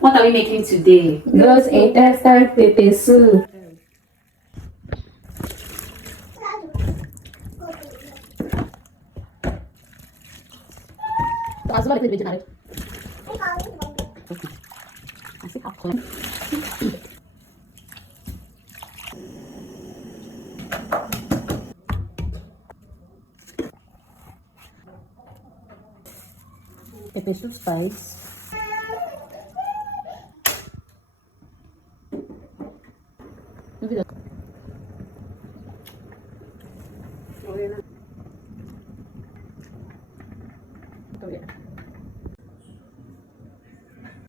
What are we making today? Those intestine pepper soup. Pepper soup spice. Maybe